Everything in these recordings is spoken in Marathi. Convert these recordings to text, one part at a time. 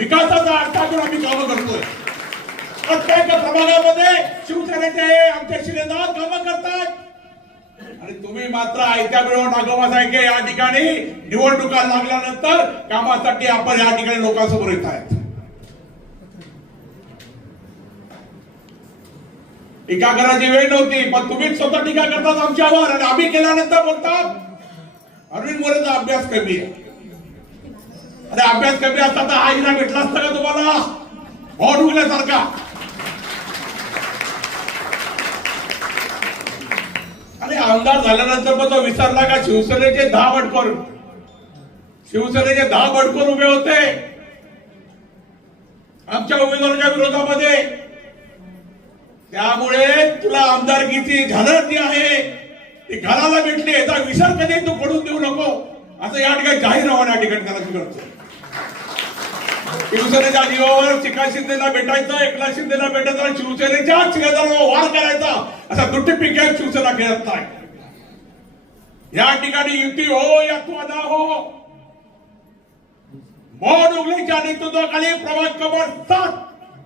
विकासाचा अर्थ करून आम्ही कामं करतोय। प्रत्येक प्रभागामध्ये शिवसेनेचे आमचे शिलेदार कामं करतात आणि तुम्ही मात्र आयत्या वेळेवर नागोबा सारखे या ठिकाणी निवडणुका लागल्यानंतर कामासाठी आपण या ठिकाणी लोकांसमोर येत आहेत। टीका करायची वेळ नव्हती, पण तुम्हीच स्वतः टीका करतात आमच्यावर आणि आम्ही केल्यानंतर बोलतात अरविंद मोरेचा अभ्यास कमी आहे। अरे अभ्यास कमी असता तर हा हिरा भेटला असता का तुम्हाला भोट उगल्यासारखा? आणि आमदार झाल्यानंतर पण तो विसरला का शिवसेनेचे 10 बडकोर उभे होते आमच्या उमेदवाराच्या विरोधामध्ये। त्यामुळे तुला आमदारकीची झालर जी आहे ती घराला भेटली, याचा विसर कधी तू पडून देऊ नको असं या ठिकाणी जाहीर राहून या ठिकाणी करायचं करतो। शिवसेनेच्या जीवावर चिका शिंदेला भेटायचं, एकनाथ शिंदेला भेटायचं आणि शिवसेनेच्या शिलेदारावर वार करायचा असा दुट्टी खेळ शिवसेना खेळत नाही। या ठिकाणी युती हो या तुझा हो, मोड उगलेच्या नेतृत्वाखाली प्रभाग क्रमांक 7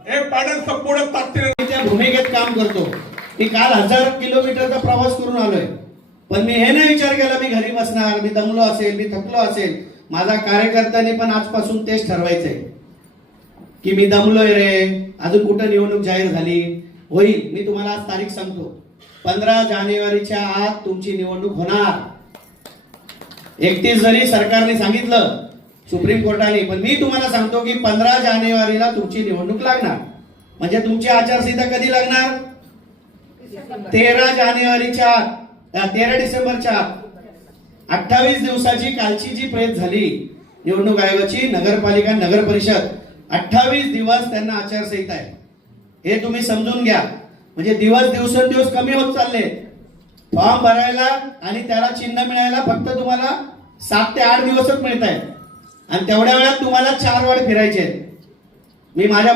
हे पॅनल संपूर्ण ताकदीने भूमिकेत काम करतो। मी काल 1000 किलोमीटरचा प्रवास करून आलोय, पण मी हे नाही विचार केला मी घरी बसणार, मी दमलो असेल, मी थकलो असेल। माझा कार्यकर्त्यांनी पण आजपासून तेच ठरवायचंय की मी दमलोय रे, अजून कुठं निवडणूक जाहीर झाली होईल। मी तुम्हाला आज तारीख सांगतो, 15 जानेवारीच्या आत तुमची निवडणूक होणार। 31 जरी सरकारने सांगितलं सुप्रीम कोर्टाने, पण मी तुम्हाला सांगतो की 15 जानेवारीला तुमची निवडणूक लागणार। म्हणजे तुमची आचारसंहिता कधी लागणार? 13 जानेवारीच्या 13 डिसेंबरच्या 28 दिवसाची कालची जी प्रेस झाली निवडणूक आयोगाची, नगरपालिका नगर परिषद 28 दिवस त्यांना आचारसंहिता आहे, हे तुम्ही समजून घ्या। म्हणजे दिवस दिवसेंदिवस कमी होत चालले। फॉर्म भरायला आणि त्याला चिन्ह मिळायला फक्त तुम्हाला 7 ते 8 दिवसच मिळत आहेत आणि तेवढ्या वेळात तुम्हाला 4 वार्ड फिरायचे। मी माझ्या